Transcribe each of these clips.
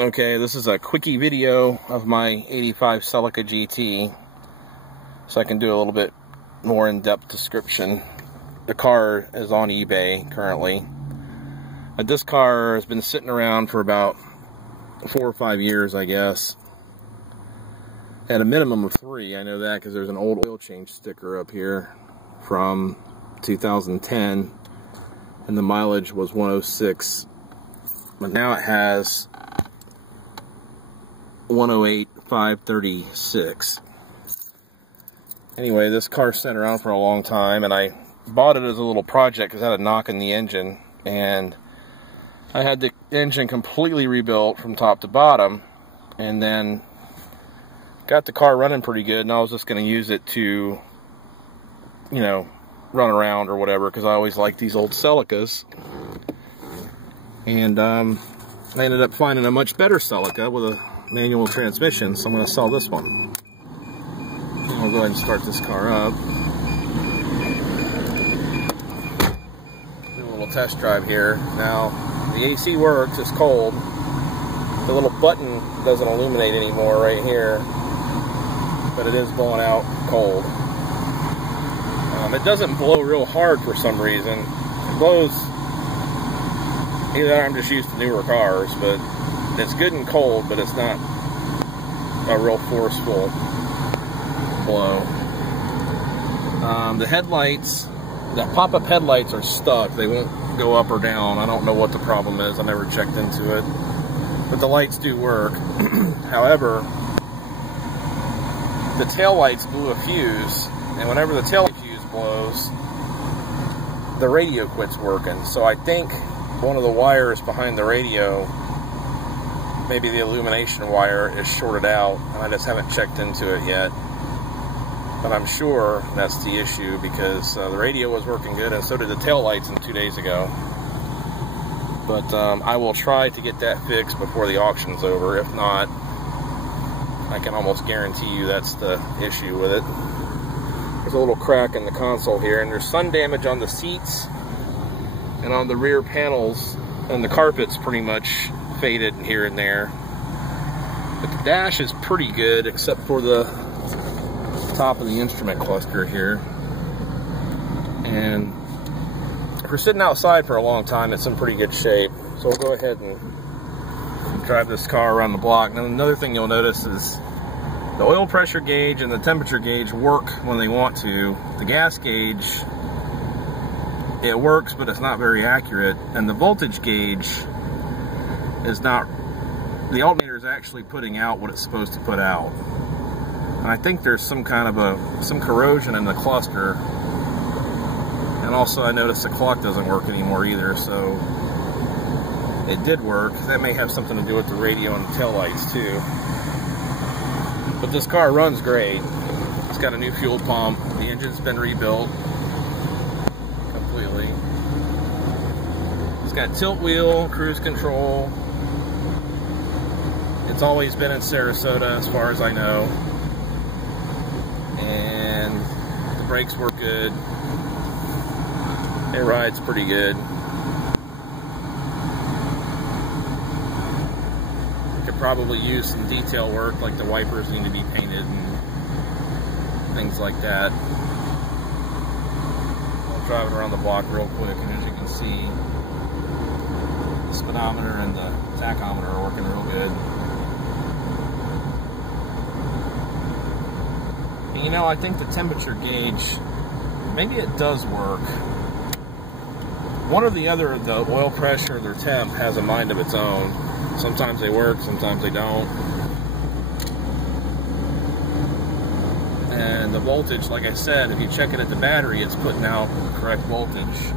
Okay, this is a quickie video of my 85 Celica GT, so I can do a little bit more in-depth description. The car is on eBay currently. This car has been sitting around for about 4 or 5 years, I guess. At a minimum of 3, I know that because there's an old oil change sticker up here from 2010, and the mileage was 106, but now it has 108,536. Anyway, this car sat around for a long time, and I bought it as a little project because it had a knock in the engine, and I had the engine completely rebuilt from top to bottom, and then got the car running pretty good, and I was just going to use it to, you know, run around or whatever, because I always liked these old Celicas. And I ended up finding a much better Celica with a manual transmission, so I'm going to sell this one. I'll go ahead and start this car up. Do a little test drive here. Now, the AC works, it's cold. The little button doesn't illuminate anymore right here, but it is blowing out cold. It doesn't blow real hard for some reason. It blows, either I'm just used to newer cars, but it's good and cold, but it's not a real forceful blow. The headlights, the pop-up headlights are stuck. They won't go up or down. I don't know what the problem is. I never checked into it. But the lights do work. However, the tail lights blew a fuse, and whenever the tail fuse blows, the radio quits working. So I think one of the wires behind the radio, maybe the illumination wire, is shorted out, and I just haven't checked into it yet. But I'm sure that's the issue, because the radio was working good, and so did the tail lights 2 days ago. But I will try to get that fixed before the auction's over. If not, I can almost guarantee you that's the issue with it. There's a little crack in the console here, and there's sun damage on the seats and on the rear panels, and the carpet's pretty much faded here and there. But the dash is pretty good, except for the top of the instrument cluster here. And if we're sitting outside for a long time, it's in pretty good shape. So we'll go ahead and drive this car around the block. Now, another thing you'll notice is the oil pressure gauge and the temperature gauge work when they want to. The gas gauge, it works, but it's not very accurate. And the voltage gauge is not, the alternator is actually putting out what it's supposed to put out. And I think there's some kind of some corrosion in the cluster. And also I noticed the clock doesn't work anymore either, so it did work. That may have something to do with the radio and the tail lights too. But this car runs great. It's got a new fuel pump. The engine's been rebuilt completely. It's got tilt wheel, cruise control. It's always been in Sarasota as far as I know. And the brakes work good. It rides pretty good. Could probably use some detail work, like the wipers need to be painted and things like that. I'll drive it around the block real quick, and as you can see, the speedometer and the tachometer are working real good. And you know, I think the temperature gauge, maybe it does work. One or the other, the oil pressure or their temp, has a mind of its own. Sometimes they work, sometimes they don't. And the voltage, like I said, if you check it at the battery, it's putting out the correct voltage.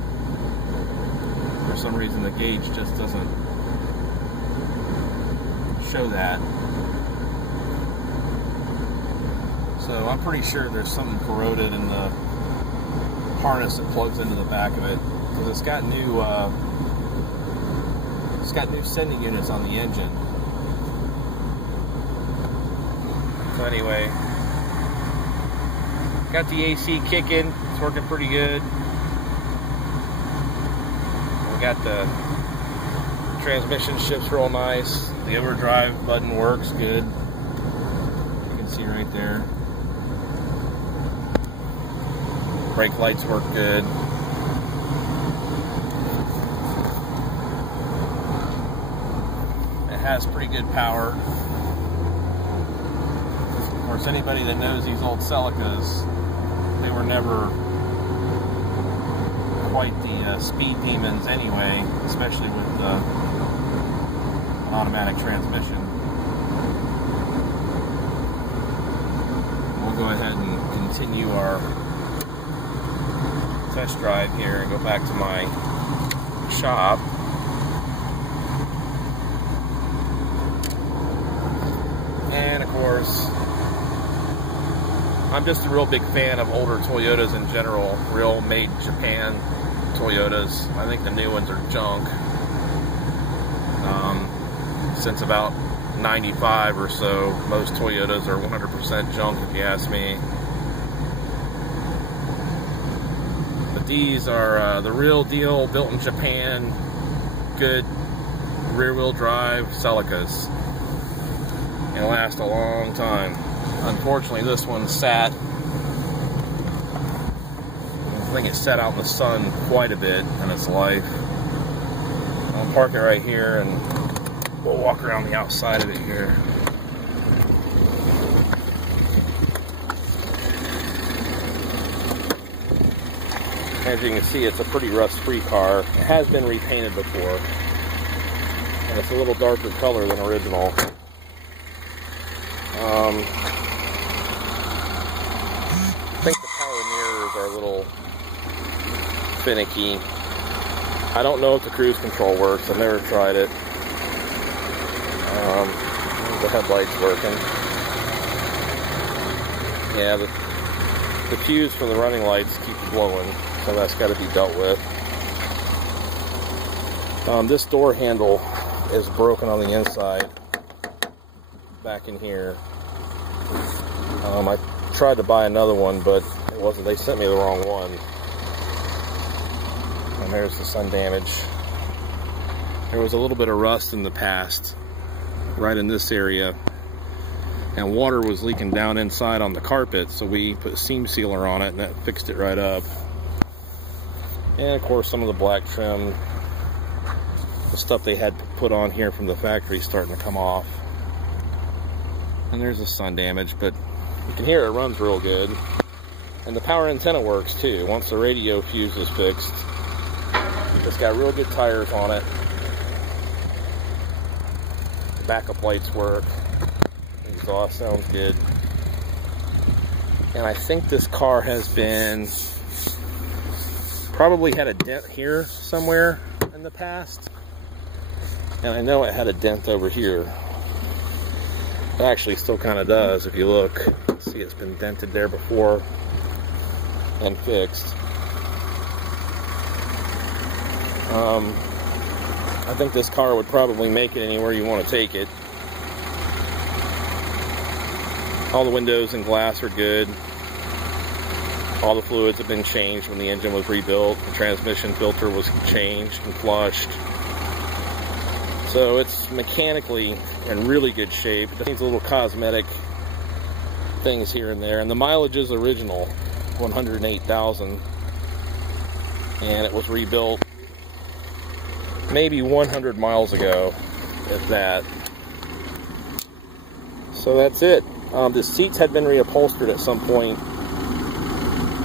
For some reason, the gauge just doesn't show that. So I'm pretty sure there's something corroded in the harness that plugs into the back of it, because it's got new sending units on the engine. So anyway, got the AC kicking. It's working pretty good. We got the Transmission shifts real nice. The overdrive button works good. You can see right there. Brake lights work good. It has pretty good power. Of course, anybody that knows these old Celicas, they were never quite the speed demons anyway, especially with an automatic transmission. We'll go ahead and continue our test drive here and go back to my shop. And of course, I'm just a real big fan of older Toyotas in general, real made Japan Toyotas. I think the new ones are junk. Since about 95 or so, most Toyotas are 100% junk if you ask me. But these are the real deal, built in Japan, good rear-wheel drive Celicas. And last a long time. Unfortunately, this one sat, I think it sat out in the sun quite a bit in its life. I'll park it right here and we'll walk around the outside of it here. As you can see, it's a pretty rust-free car. It has been repainted before, and it's a little darker color than original. I think the power mirrors are a little finicky. I don't know if the cruise control works. I've never tried it. The headlights working. Yeah, the fuse for the running lights keeps blowing, so that's got to be dealt with. This door handle is broken on the inside, back in here. I tried to buy another one, but it wasn't. They sent me the wrong one. And there's the sun damage. There was a little bit of rust in the past, right in this area, and water was leaking down inside on the carpet, so we put seam sealer on it and that fixed it right up. And of course, some of the black trim, the stuff they had put on here from the factory, is starting to come off. And there's the sun damage, but you can hear it runs real good. And the power antenna works too, once the radio fuse is fixed. It's got real good tires on it. The backup lights work. The exhaust sounds good. And I think this car has been, probably had a dent here somewhere in the past. And I know it had a dent over here. It actually still kind of does if you look. See, it's been dented there before and fixed. I think this car would probably make it anywhere you want to take it. All the windows and glass are good. All the fluids have been changed when the engine was rebuilt. The transmission filter was changed and flushed. So it's mechanically in really good shape. It needs a little cosmetic things here and there. And the mileage is original, 108,000. And it was rebuilt maybe 100 miles ago, if that. So that's it. The seats had been reupholstered at some point,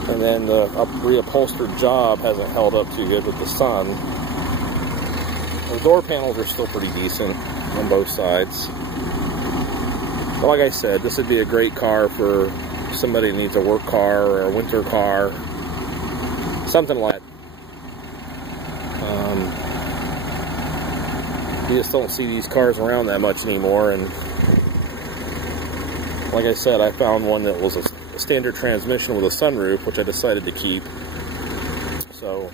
and then the reupholstered job hasn't held up too good with the sun. The door panels are still pretty decent on both sides. But like I said, this would be a great car for somebody that needs a work car or a winter car, something like that. You just don't see these cars around that much anymore, and like I said, I found one that was a standard transmission with a sunroof, which I decided to keep. So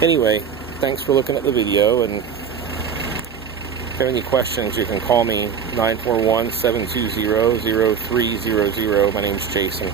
anyway, thanks for looking at the video, and if you have any questions, you can call me 941-720-0300. My name's Jason.